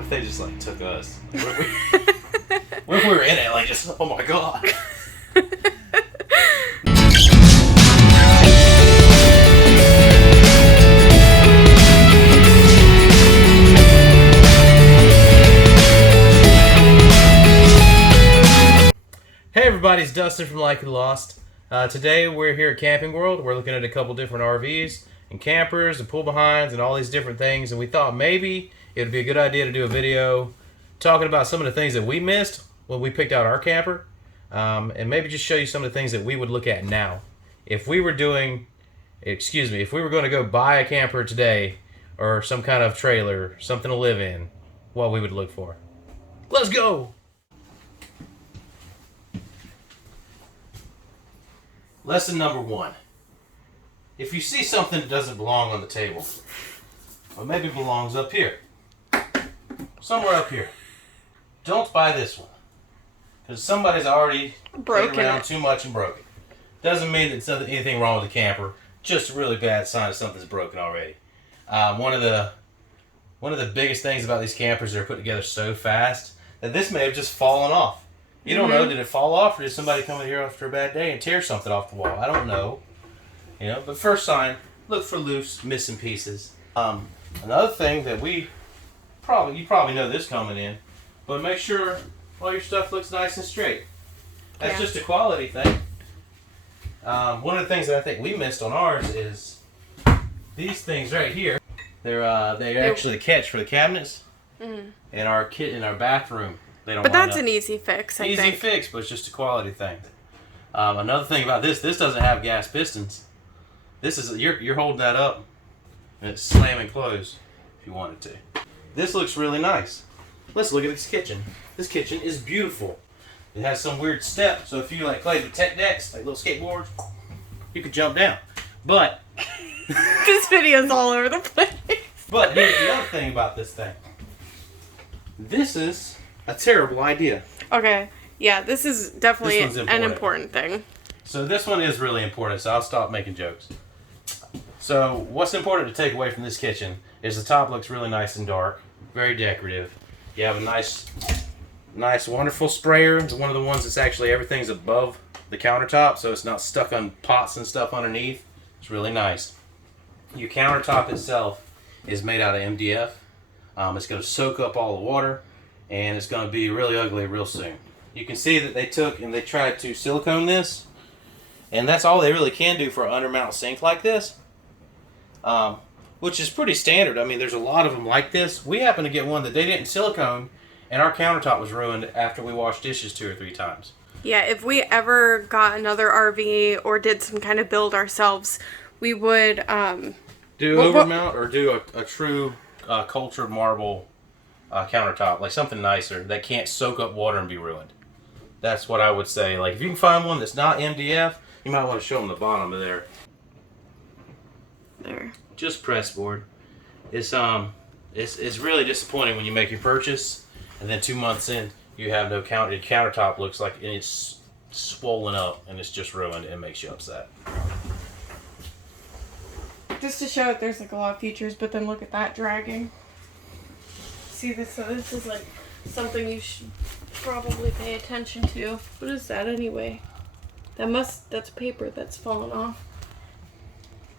What if they just like took us? What if we were in it? Like just, oh my god. Hey everybody, it's Dustin from Like and Lost. Today we're here at Camping World. We're looking at a couple different RVs and campers and pull behinds and all these different things, and we thought maybe it would be a good idea to do a video talking about some of the things that we missed when we picked out our camper, and maybe just show you some of the things that we would look at now. If we were going to go buy a camper today or some kind of trailer, something to live in, what we would look for. Let's go! Lesson number 1. If you see something that doesn't belong on the table, or maybe belongs up here, somewhere up here, don't buy this one. Because somebody's already played around too much and broke it. Doesn't mean that there's anything wrong with the camper, just a really bad sign that something's broken already. One of the biggest things about these campers, they're put together so fast that this may have just fallen off. You don't know, did it fall off, or did somebody come in here after a bad day and tear something off the wall? I don't know. But first sign, look for loose, missing pieces. Another thing that you probably know this coming in, but make sure all your stuff looks nice and straight. That's just a quality thing. One of the things that I think we missed on ours is these things right here. They're actually the catch for the cabinets in our bathroom. But that's an easy fix, I think. Easy fix, but it's just a quality thing. Another thing about this doesn't have gas pistons. This is you're holding that up, and it's slamming closed if you wanted to. This looks really nice. Let's look at this kitchen. This kitchen is beautiful. It has some weird step, so if you like play with tech decks, like little skateboards, you could jump down. But this video's all over the place. But here's the other thing about this thing. This is a terrible idea. Okay, yeah, this is definitely an important thing. So this one is really important, so I'll stop making jokes. So what's important to take away from this kitchen is the top looks really nice and dark, very decorative. You have a nice, wonderful sprayer. It's one of the ones that's actually everything's above the countertop, so it's not stuck on pots and stuff underneath. It's really nice. Your countertop itself is made out of MDF. It's going to soak up all the water, and it's going to be really ugly real soon. You can see that they tried to silicone this, and that's all they really can do for an undermount sink like this, which is pretty standard. I mean, there's a lot of them like this. We happen to get one that they didn't silicone, and our countertop was ruined after we washed dishes 2 or 3 times. Yeah, if we ever got another RV or did some kind of build ourselves, we would do overmount or do a true cultured marble countertop, like something nicer that can't soak up water and be ruined. That's what I would say. Like, if you can find one that's not MDF, you might want to show them the bottom of there. Just pressboard. It's really disappointing when you make your purchase and then 2 months in you have no counter. Your countertop looks like it's swollen up and it's just ruined, and it makes you upset. Just to show it, there's like a lot of features, but then look at that dragging. See this? So this is like something you should probably pay attention to. What is that anyway? That's paper that's fallen off.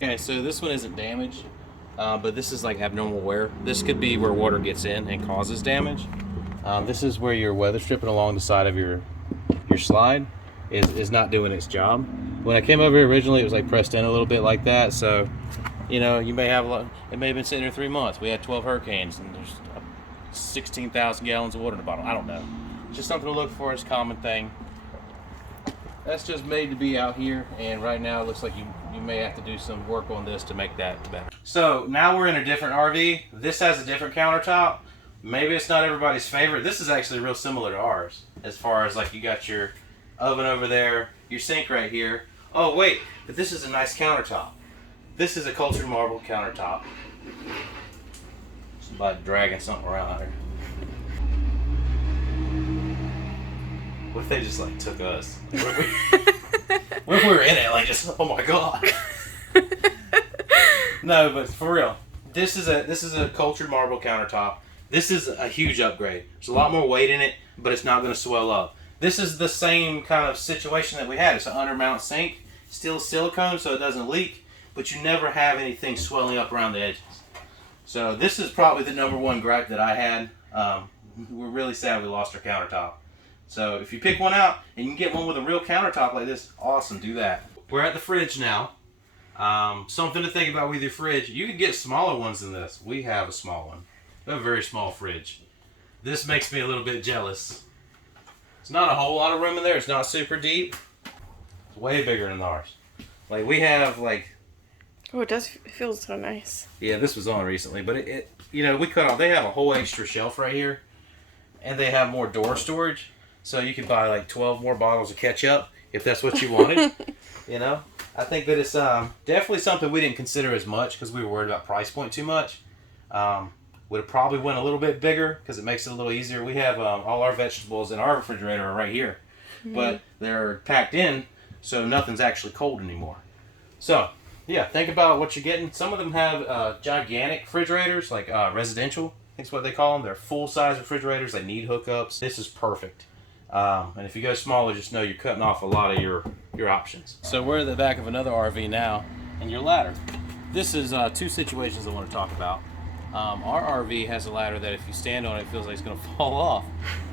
Okay, so this one isn't damaged, but this is like abnormal wear. This could be where water gets in and causes damage. This is where your weather stripping along the side of your slide is not doing its job. When I came over here originally, it was like pressed in a little bit like that, so you may have it may have been sitting there 3 months. We had 12 hurricanes, and there's 16,000 gallons of water in the bottom. I don't know. Just something to look for. Is a common thing. That's just made to be out here, and right now it looks like you may have to do some work on this to make that better. So now we're in a different RV. This has a different countertop. Maybe it's not everybody's favorite. This is actually real similar to ours, as far as like you got your oven over there, your sink right here. Oh wait, but this is a nice countertop. This is a cultured marble countertop. Somebody dragging something around out here. What if they just like took us? What if we were in it? Like just, oh my god. No, but for real, this is a cultured marble countertop. This is a huge upgrade. There's a lot more weight in it, but it's not going to swell up. This is the same kind of situation that we had. It's an undermount sink, still silicone so it doesn't leak, but you never have anything swelling up around the edges. So this is probably the #1 gripe that I had. We're really sad we lost our countertop. So if you pick one out and you can get one with a real countertop like this, awesome, do that. We're at the fridge now. Something to think about with your fridge. You can get smaller ones than this. We have a small one. We have a very small fridge. This makes me a little bit jealous. It's not a whole lot of room in there. It's not super deep. It's way bigger than ours. Like we have like... Oh, it feels so nice. Yeah, this was on recently, but we cut off. They have a whole extra shelf right here, and they have more door storage, so you can buy like 12 more bottles of ketchup if that's what you wanted. I think that it's definitely something we didn't consider as much because we were worried about price point too much. Would have probably went a little bit bigger because it makes it a little easier. We have all our vegetables in our refrigerator are right here, but they're packed in, so nothing's actually cold anymore. So, yeah, think about what you're getting. Some of them have gigantic refrigerators, like residential, I think is what they call them. They're full-size refrigerators. They need hookups. This is perfect. And if you go smaller, just know you're cutting off a lot of your options. So we're at the back of another RV now, and your ladder. This is 2 situations I want to talk about. Our RV has a ladder that if you stand on it, it feels like it's going to fall off.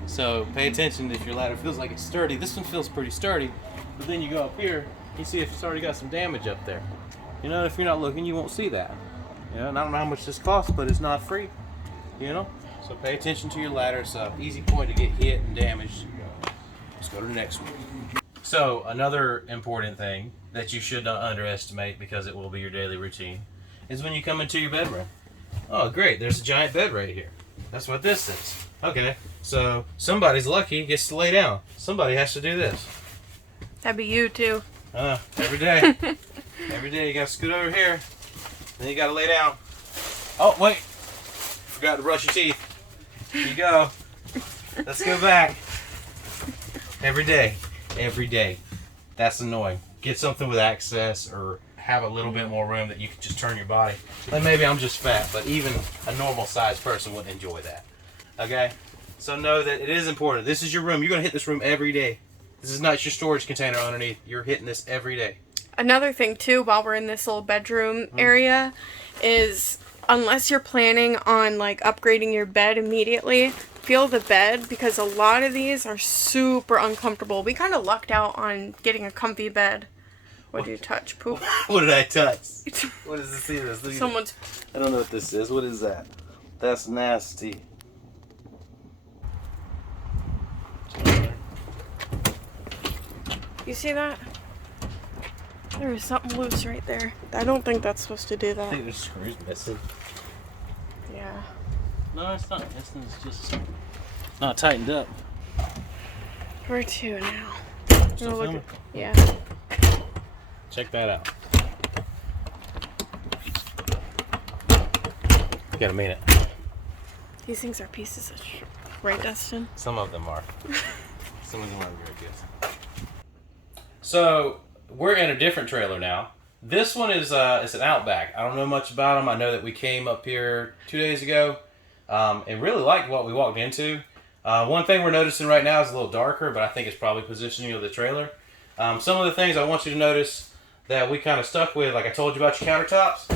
So pay attention if your ladder feels like it's sturdy. This one feels pretty sturdy, but then you go up here, you see if it's already got some damage up there. If you're not looking, you won't see that. And I don't know how much this costs, but it's not free. So pay attention to your ladder. It's an easy point to get hit and damaged. Let's go to the next one. So another important thing that you should not underestimate, because it will be your daily routine, is when you come into your bedroom. Oh, great, there's a giant bed right here. That's what this is. Okay, so somebody's lucky, gets to lay down. Somebody has to do this. That'd be you too. Every day. Every day you gotta scoot over here. Then you gotta lay down. Oh, wait. Forgot to brush your teeth. Here you go. Let's go back. Every day. Every day. That's annoying. Get something with access or have a little bit more room that you can just turn your body. Like maybe I'm just fat, but even a normal sized person wouldn't enjoy that. Okay? So know that it is important. This is your room. You're going to hit this room every day. This is not your storage container underneath. You're hitting this every day. Another thing too, while we're in this little bedroom area, is unless you're planning on like upgrading your bed immediately, feel the bed, because a lot of these are super uncomfortable. We kind of lucked out on getting a comfy bed. What did you touch? Poop? What did I touch? What is this? Someone's... I don't know what this is. What is that? That's nasty. You see that? There is something loose right there. I don't think that's supposed to do I that. think there's screws missing. Yeah. No, it's not. It's just not tightened up. Where to now? Still Look filming? at, yeah. Check that out. You gotta mean it. These things are pieces of shit. Right, Dustin? Some of them are. Some of them are very good. So we're in a different trailer now. This one is it's an Outback. I don't know much about them. I know that we came up here 2 days ago and really liked what we walked into. One thing we're noticing right now is a little darker, but I think it's probably positioning of the trailer. Some of the things I want you to notice that we kind of stuck with, like I told you about your countertops.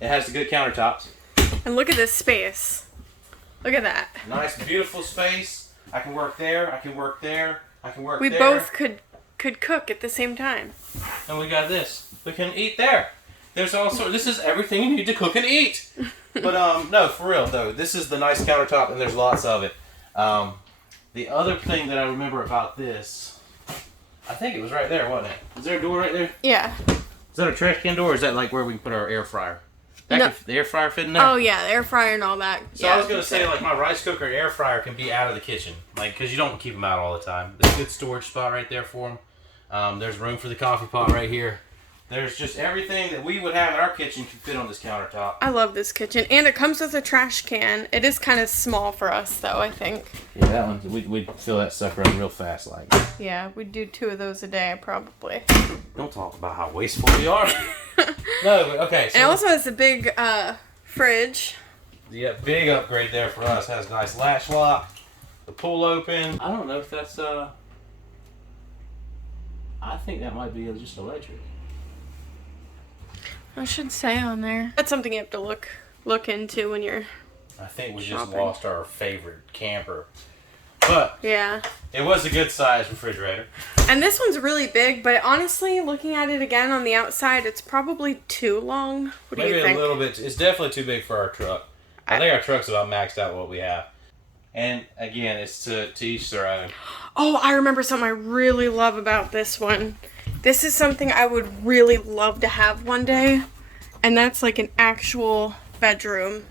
It has the good countertops. And look at this space. Look at that. Nice, beautiful space. I can work there. I can work there. I can work We there. both could cook at the same time. And we got this. We can eat there. There's also, this is everything you need to cook and eat. But no, for real though, this is the nice countertop and there's lots of it. The other thing that I remember about this, I think it was right there, wasn't it? Is there a door right there? Yeah. Is that a trash can door or is that like where we can put our air fryer? No. The air fryer fit in there? Oh yeah, the air fryer and all that. So yeah, I was going to say, like, my rice cooker and air fryer can be out of the kitchen. Like, because you don't keep them out all the time. There's a good storage spot right there for them. There's room for the coffee pot right here. There's just everything that we would have in our kitchen can fit on this countertop. I love this kitchen. And it comes with a trash can. It is kind of small for us, though, I think. Yeah, that one, we'd fill that sucker up real fast, like. Yeah, we'd do 2 of those a day, probably. Don't talk about how wasteful we are. No, but okay. So And it also has a big fridge. Yeah, big upgrade there for us. Has a nice latch lock. The pull open. I don't know if that's I think that might be just electric. I should say on there. That's something you have to look into when you're I think we shopping. just lost our favorite camper. But yeah, it was a good size refrigerator. And this one's really big, but honestly, looking at it again on the outside, it's probably too long. What do you think? Maybe a little bit. It's definitely too big for our truck. I think our truck's about maxed out what we have. And again, it's to each their own. Oh, I remember something I really love about this one. This is something I would really love to have one day. And that's like an actual bedroom.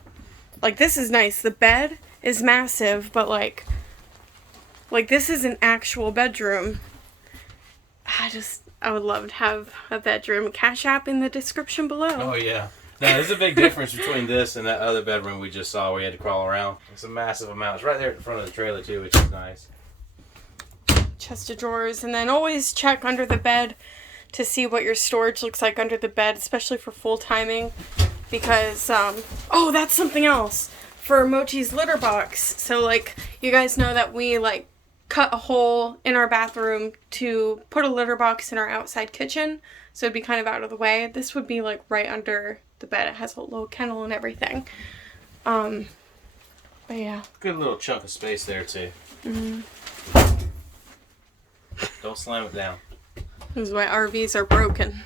Like, this is nice. The bed is massive, but like this is an actual bedroom. I would love to have a bedroom. Cash App in the description below. Oh, yeah. Now, there's a big difference between this and that other bedroom we just saw where you had to crawl around. It's a massive amount. It's right there at the front of the trailer, too, which is nice. Chest of drawers. And then always check under the bed to see what your storage looks like under the bed, especially for full timing. Because, oh, that's something else. For Mochi's litter box. So, like, you guys know that we, like, cut a hole in our bathroom to put a litter box in our outside kitchen, so it'd be kind of out of the way. This would be like right under the bed. It has a little kennel and everything. But yeah. Good little chunk of space there too. Mm-hmm. Don't slam it down. This is why RVs are broken.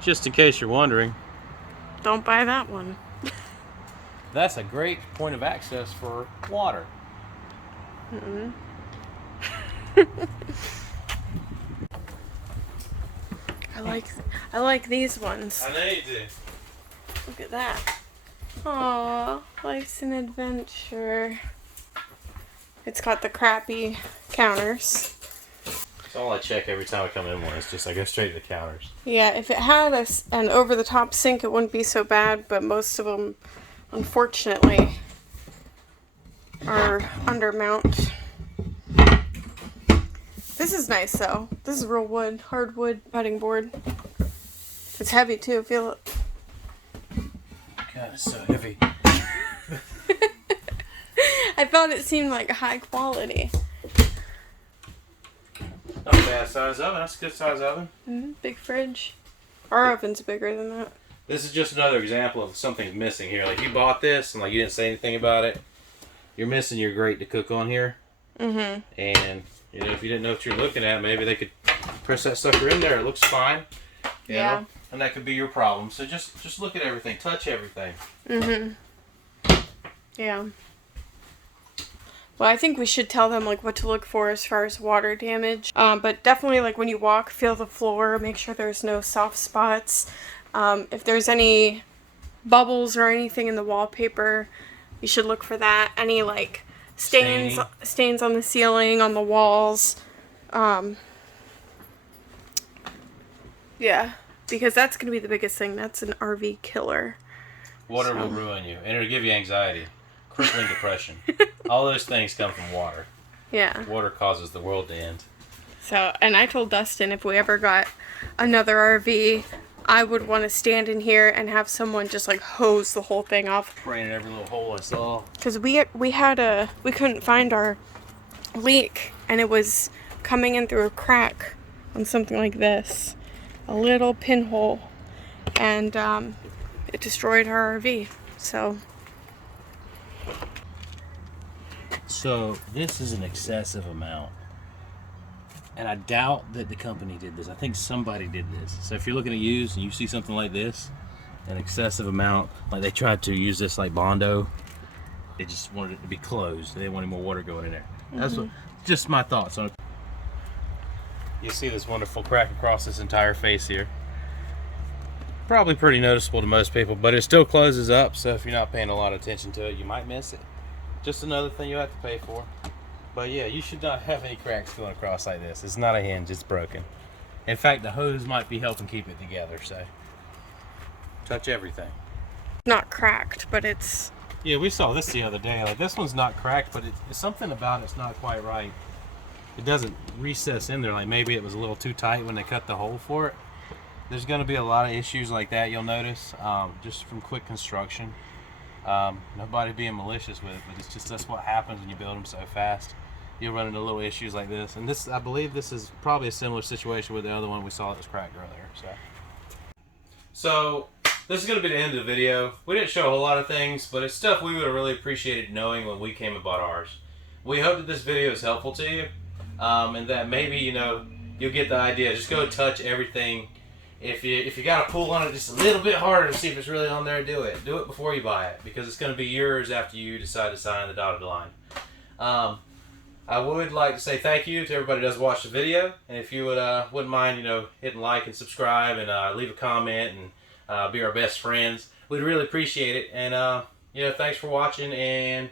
Just in case you're wondering, don't buy that one. That's a great point of access for water. Mm-hmm. I like these ones. I know you do. Look at that. Aww, life's an adventure. It's got the crappy counters. That's all I check every time I come in one. It's just I go straight to the counters. Yeah, if it had an over-the-top sink, it wouldn't be so bad, but most of them, unfortunately, are undermount. This is nice, though. This is real wood, hardwood cutting board. It's heavy, too. Feel it. God, it's so heavy. I thought it seemed like high quality. Not a bad size oven. That's a good size oven. Mm-hmm. Big fridge. Our oven's bigger than that. This is just another example of something's missing here. Like, you bought this and like you didn't say anything about it. You're missing your grate to cook on here. Mm-hmm. And you know, if you didn't know what you're looking at, maybe they could press that sucker in there. It looks fine. You know? And that could be your problem. So just look at everything. Touch everything. Mm-hmm. Yeah. Well, I think we should tell them, like, what to look for as far as water damage. But definitely, like, when you walk, feel the floor. Make sure there's no soft spots. If there's any bubbles or anything in the wallpaper, you should look for that. Any, like, stains on the ceiling, on the walls. Yeah, because that's going to be the biggest thing. That's an RV killer. Water will ruin you, and it'll give you anxiety. Crippling depression. All those things come from water. Yeah. Water causes the world to end. So, and I told Dustin if we ever got another RV, I would want to stand in here and have someone just like hose the whole thing off. Spraying in every little hole I saw. Because we couldn't find our leak, and it was coming in through a crack on something like this. A little pinhole. And it destroyed our RV. So this is an excessive amount. And I doubt that the company did this. I think somebody did this. So if you're looking to use and you see something like this, an excessive amount, like they tried to use this like Bondo, they just wanted it to be closed. They didn't want any more water going in there. That's just my thoughts on it. You see this wonderful crack across this entire face here. Probably pretty noticeable to most people, but it still closes up, so if you're not paying a lot of attention to it, you might miss it. Just another thing you have to pay for. But yeah, you should not have any cracks going across like this. It's not a hinge, it's broken. In fact, the hose might be helping keep it together, so touch everything. Not cracked, but it's Yeah, we saw this the other day. Like, this one's not cracked, but it's something about it's not quite right. It doesn't recess in there. Like, maybe it was a little too tight when they cut the hole for it. There's going to be a lot of issues like that, you'll notice, just from quick construction. Nobody being malicious with it, but it's just that's what happens when you build them so fast. You'll run into little issues like this. And this, I believe this is probably a similar situation with the other one we saw that was cracked earlier. So this is going to be the end of the video. We didn't show a whole lot of things, but it's stuff we would have really appreciated knowing when we came and bought ours. We hope that this video is helpful to you, and that maybe, you know, you'll get the idea. Just go touch everything. If you got to pull on it just a little bit harder to see if it's really on there, do it. Do it before you buy it, because it's going to be yours after you decide to sign the dotted line. I would like to say thank you to everybody who does watch the video, and if you wouldn't mind, you know, hitting like and subscribe and leave a comment and be our best friends, we'd really appreciate it. And you know, thanks for watching, and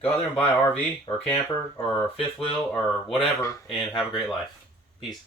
go out there and buy an RV or camper or a fifth wheel or whatever, and have a great life. Peace.